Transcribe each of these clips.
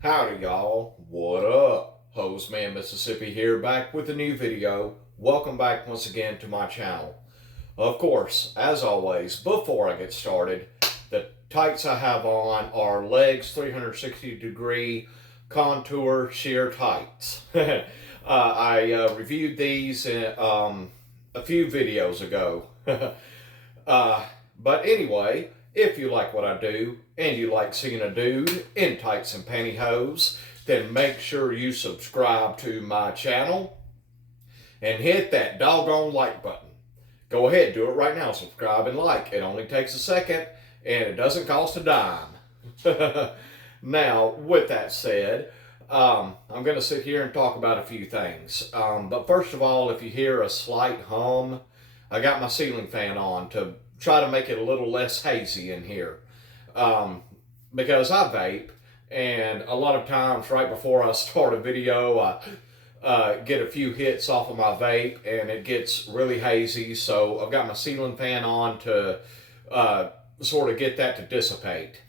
Howdy y'all, what up? Hoseman Mississippi here, back with a new video. Welcome back once again to my channel. Of course, as always, before I get started, the tights I have on are Legs 360-degree contour sheer tights. I reviewed these a few videos ago. But anyway, if you like what I do and you like seeing a dude in tights and pantyhose, then make sure you subscribe to my channel and hit that doggone like button. Go ahead, do it right now. Subscribe and like. It only takes a second and it doesn't cost a dime. Now, with that said, I'm going to sit here and talk about a few things. But first of all, if you hear a slight hum, I got my ceiling fan on to try to make it a little less hazy in here. Because I vape, and a lot of times right before I start a video, I get a few hits off of my vape and it gets really hazy. So I've got my ceiling fan on to sort of get that to dissipate.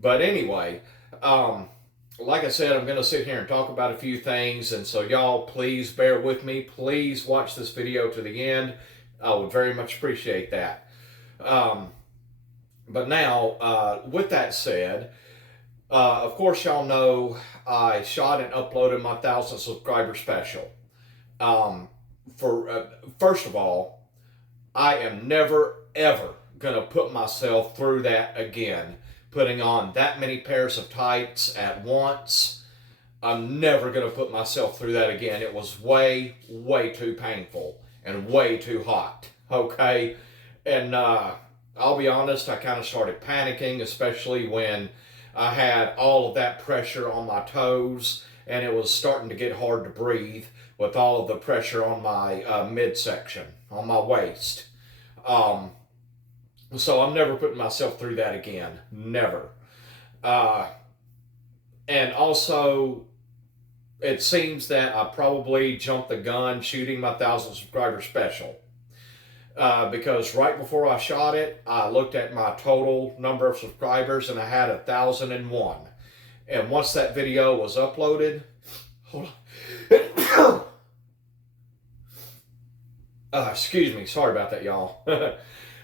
But anyway, like I said, I'm going to sit here and talk about a few things. And so y'all, please bear with me. Please watch this video to the end. I would very much appreciate that. But now, with that said, of course, y'all know I shot and uploaded my 1,000 subscriber special. First of all, I am never ever gonna put myself through that again. Putting on that many pairs of tights at once. I'm never gonna put myself through that again. It was way, way too painful and way too hot. Okay, and I'll be honest, I kind of started panicking, especially when I had all of that pressure on my toes and it was starting to get hard to breathe with all of the pressure on my midsection, on my waist. So I'm never putting myself through that again. Never. And also, it seems that I probably jumped the gun shooting my 1,000 subscriber special. Because right before I shot it, I looked at my total number of subscribers and I had 1,001. And once that video was uploaded, hold on. Excuse me, sorry about that, y'all.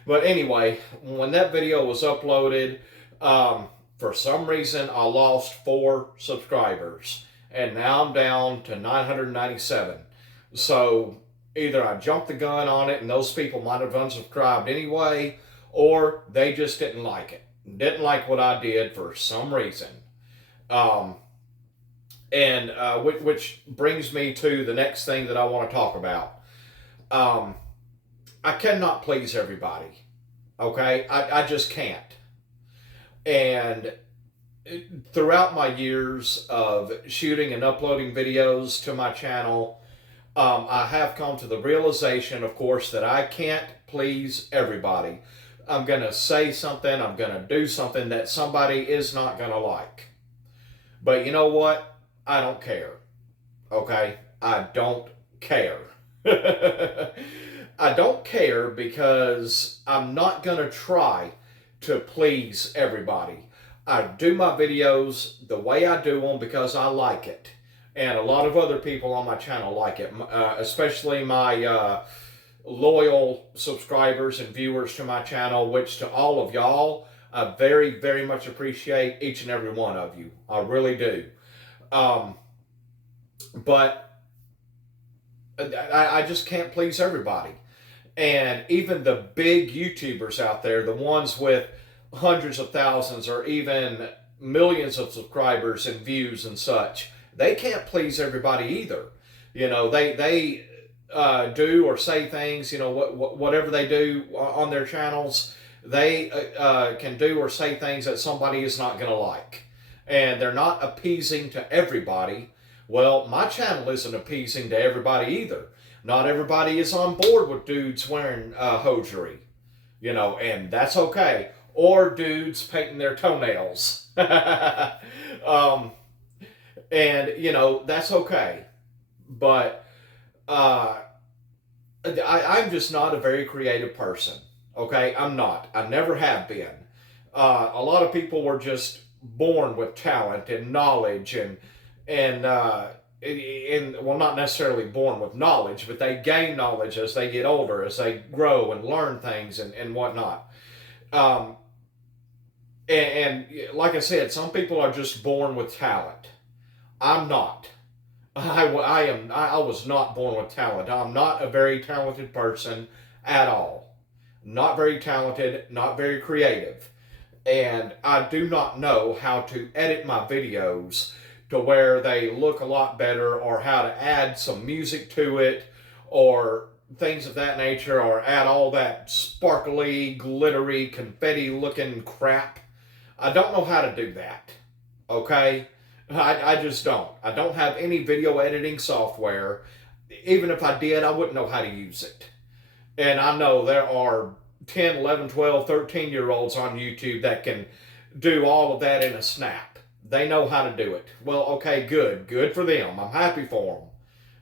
But anyway, when that video was uploaded, for some reason I lost 4 subscribers. And now I'm down to 997. So either I jumped the gun on it and those people might have unsubscribed anyway, or they just didn't like it. Didn't like what I did for some reason. Which brings me to the next thing that I want to talk about. I cannot please everybody. Okay? I just can't. And throughout my years of shooting and uploading videos to my channel, I have come to the realization, of course, that I can't please everybody. I'm going to say something, I'm going to do something that somebody is not going to like. But you know what? I don't care. Okay? I don't care. I don't care because I'm not going to try to please everybody. I do my videos the way I do them because I like it. And a lot of other people on my channel like it, especially my loyal subscribers and viewers to my channel, which to all of y'all, I very, very much appreciate each and every one of you. I really do. But I just can't please everybody. And even the big YouTubers out there, the ones with hundreds of thousands or even millions of subscribers and views and such, they can't please everybody either. You know, they do or say things, you know, whatever they do on their channels, they can do or say things that somebody is not going to like. And they're not appeasing to everybody. Well, my channel isn't appeasing to everybody either. Not everybody is on board with dudes wearing hosiery, you know, and that's okay. Or dudes painting their toenails. And, you know, that's okay. But I'm just not a very creative person. Okay? I'm not. I never have been. A lot of people were just born with talent and knowledge and well, not necessarily born with knowledge, but they gain knowledge as they get older, as they grow and learn things and whatnot. Um, and like I said, some people are just born with talent. I'm not. I was not born with talent. I'm not a very talented person at all. Not very talented, not very creative. And I do not know how to edit my videos to where they look a lot better, or how to add some music to it, or things of that nature, or add all that sparkly, glittery, confetti looking crap. I don't know how to do that. Okay? I just don't. I don't have any video editing software. Even if I did, I wouldn't know how to use it. And I know there are 10, 11, 12, 13-year-olds on YouTube that can do all of that in a snap. They know how to do it. Well, okay, good. Good for them. I'm happy for them.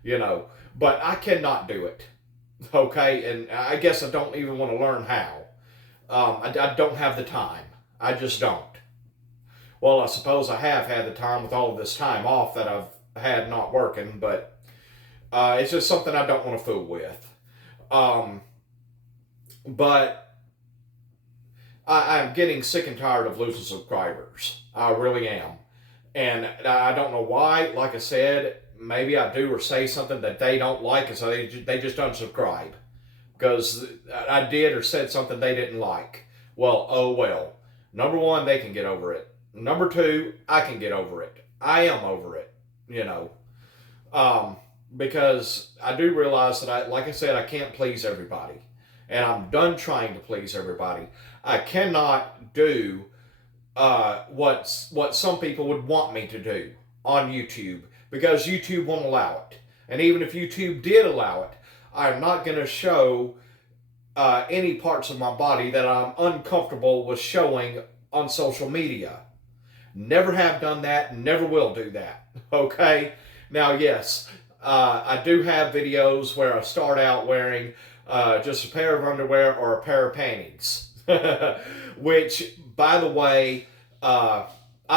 You know, but I cannot do it. Okay, and I guess I don't even want to learn how. I don't have the time. I just don't. Well, I suppose I have had the time with all of this time off that I've had not working, but it's just something I don't want to fool with. But I'm getting sick and tired of losing subscribers. I really am. And I don't know why. Like I said, maybe I do or say something that they don't like, and so they just unsubscribe. Because I did or said something they didn't like. Well, oh well. Number one, they can get over it. Number two, I can get over it. I am over it, you know. Because I do realize that, like I said, I can't please everybody. And I'm done trying to please everybody. I cannot do what some people would want me to do on YouTube, because YouTube won't allow it. And even if YouTube did allow it, I'm not going to show any parts of my body that I'm uncomfortable with showing on social media. Never have done that, never will do that. Okay? Now, yes, I do have videos where I start out wearing just a pair of underwear or a pair of panties. Which, by the way, I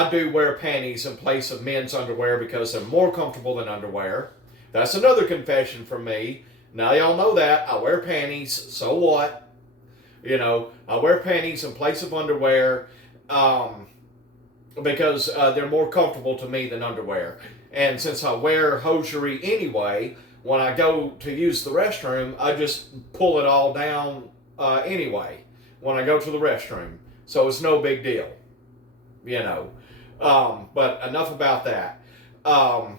do wear panties in place of men's underwear because they're more comfortable than underwear. That's another confession from me. Now y'all know that. I wear panties, so what? You know, I wear panties in place of underwear because they're more comfortable to me than underwear. And since I wear hosiery anyway, when I go to use the restroom, I just pull it all down anyway when I go to the restroom. So it's no big deal, you know. But enough about that. Of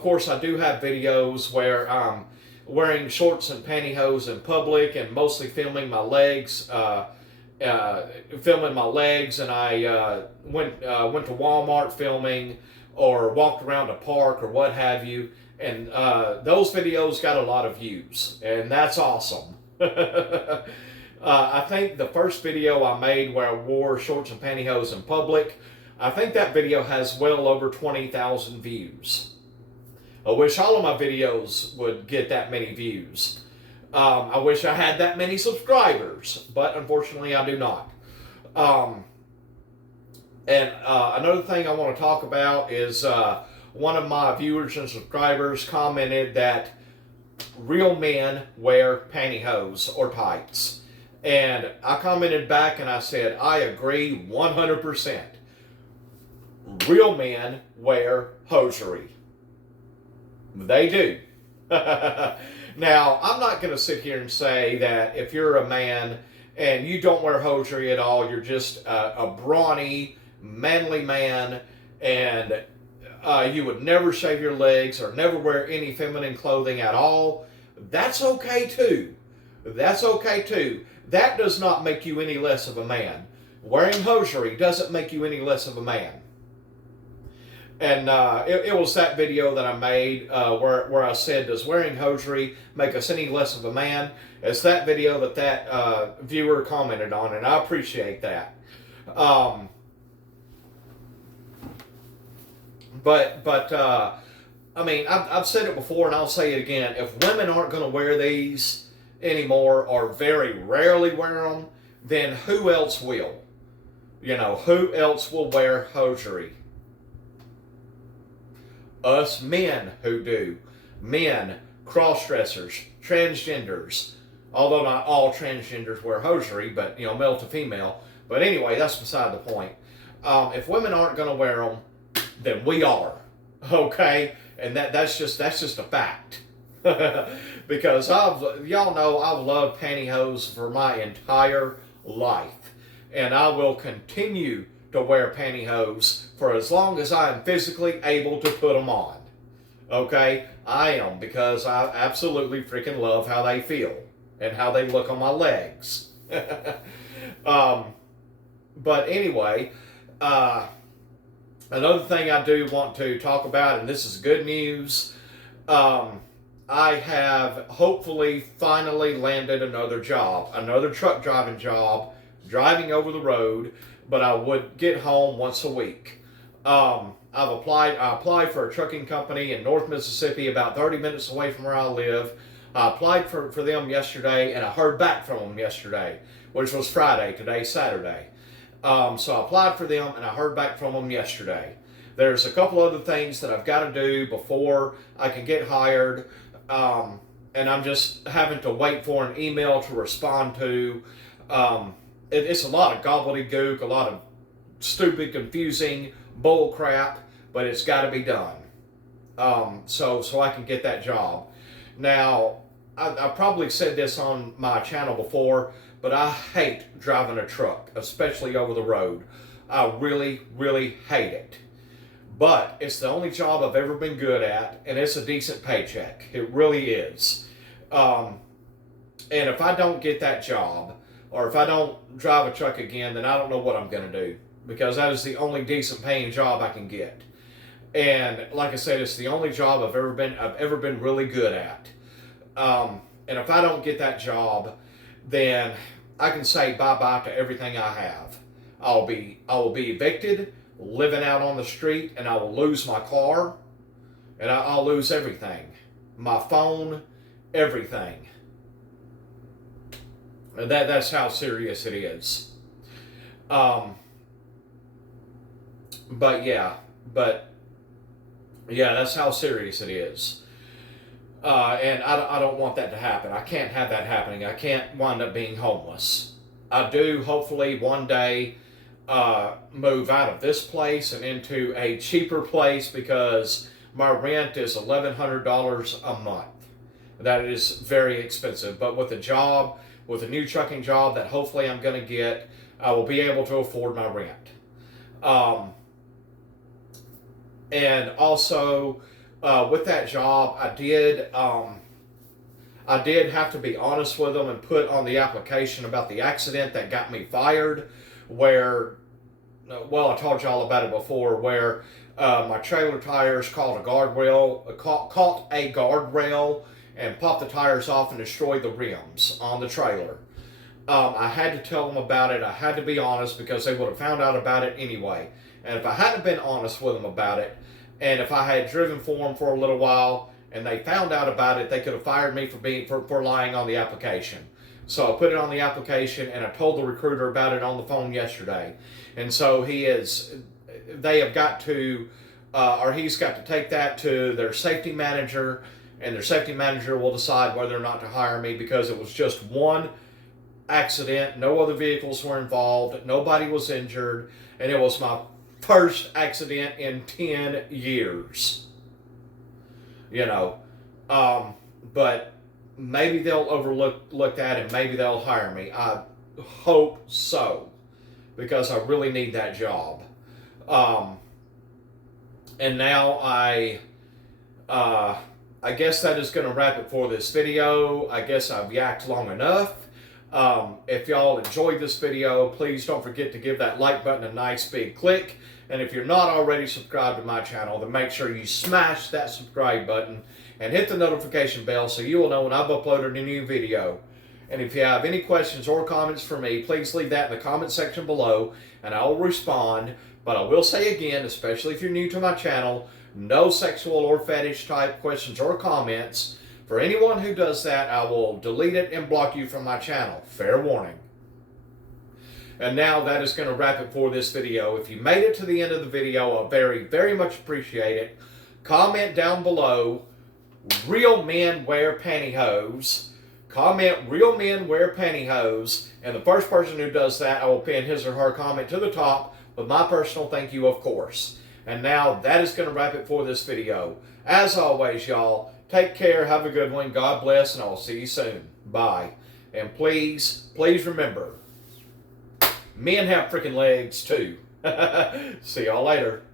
course, I do have videos where I'm wearing shorts and pantyhose in public and mostly filming my legs. And I went to Walmart filming, or walked around a park or what have you. And those videos got a lot of views, and that's awesome. I think the first video I made where I wore shorts and pantyhose in public, I think that video has well over 20,000 views. I wish all of my videos would get that many views. I wish I had that many subscribers, but unfortunately I do not. Another thing I want to talk about is one of my viewers and subscribers commented that real men wear pantyhose or tights. And I commented back and I said, I agree 100%. Real men wear hosiery. They do. Now, I'm not going to sit here and say that if you're a man and you don't wear hosiery at all, you're just a brawny, manly man, and you would never shave your legs or never wear any feminine clothing at all. That's okay too. That's okay too. That does not make you any less of a man. Wearing hosiery doesn't make you any less of a man. And it was that video that I made where I said, does wearing hosiery make us any less of a man? It's that video that viewer commented on, and I appreciate that. I mean, I've said it before, and I'll say it again. If women aren't going to wear these anymore, or very rarely wear them, then who else will? You know, who else will wear hosiery? Us men who do. Men, cross-dressers, transgenders. Although not all transgenders wear hosiery, but, you know, male to female. But anyway, that's beside the point. If women aren't going to wear them, then we are. Okay? And that's just a fact. Because y'all know I've loved pantyhose for my entire life. And I will continue to wear pantyhose for as long as I am physically able to put them on. Okay? I am, because I absolutely freaking love how they feel and how they look on my legs. But anyway, another thing I do want to talk about, and this is good news, I have hopefully finally landed another job, another truck driving job, driving over the road, but I would get home once a week. I applied for a trucking company in North Mississippi, about 30 minutes away from where I live. I applied for them yesterday, and I heard back from them yesterday, which was Friday. Today's Saturday. So I applied for them, and I heard back from them yesterday. There's a couple other things that I've got to do before I can get hired, and I'm just having to wait for an email to respond to. It's a lot of gobbledygook, a lot of stupid, confusing bull crap, but it's got to be done. So I can get that job. Now, I probably said this on my channel before, but I hate driving a truck, especially over the road. I really, really hate it. But it's the only job I've ever been good at, and it's a decent paycheck. It really is. And if I don't get that job, or if I don't drive a truck again, then I don't know what I'm going to do, because that is the only decent paying job I can get. And like I said, it's the only job I've ever been really good at. And if I don't get that job, then I can say bye-bye to everything I have. I will be evicted, living out on the street, and I will lose my car, and I'll lose everything. My phone, everything. And that's how serious it is. But yeah, that's how serious it is. And I don't want that to happen. I can't have that happening. I can't wind up being homeless. I do hopefully one day move out of this place and into a cheaper place, because my rent is $1,100 a month. That is very expensive. But with a job, with a new trucking job that hopefully I'm going to get, I will be able to afford my rent. And also, with that job, I did have to be honest with them and put on the application about the accident that got me fired, where, well, I told y'all about it before, where my trailer tires caught a guardrail and popped the tires off and destroyed the rims on the trailer. I had to tell them about it. I had to be honest, because they would have found out about it anyway. And if I hadn't been honest with them about it, and if I had driven for them for a little while and they found out about it, they could have fired me for lying on the application. So I put it on the application, and I told the recruiter about it on the phone yesterday. And so he's got to take that to their safety manager, and their safety manager will decide whether or not to hire me, because it was just one accident. No other vehicles were involved. Nobody was injured. And it was my first accident in 10 years. You know, but maybe they'll overlook that, and maybe they'll hire me. I hope so, because I really need that job. And now I guess that is going to wrap it for this video. I guess I've yacked long enough. If y'all enjoyed this video, please don't forget to give that like button a nice big click. And if you're not already subscribed to my channel, then make sure you smash that subscribe button and hit the notification bell so you will know when I've uploaded a new video. And if you have any questions or comments for me, please leave that in the comment section below, and I will respond. But I will say again, especially if you're new to my channel, no sexual or fetish type questions or comments. For anyone who does that, I will delete it and block you from my channel. Fair warning. And now that is going to wrap it for this video. If you made it to the end of the video, I very, very much appreciate it. Comment down below, real men wear pantyhose. Comment, real men wear pantyhose. And the first person who does that, I will pin his or her comment to the top with my personal thank you, of course. And now that is going to wrap it for this video. As always, y'all, take care, have a good one, God bless, and I'll see you soon. Bye. And please, please remember, men have freaking legs too. See y'all later.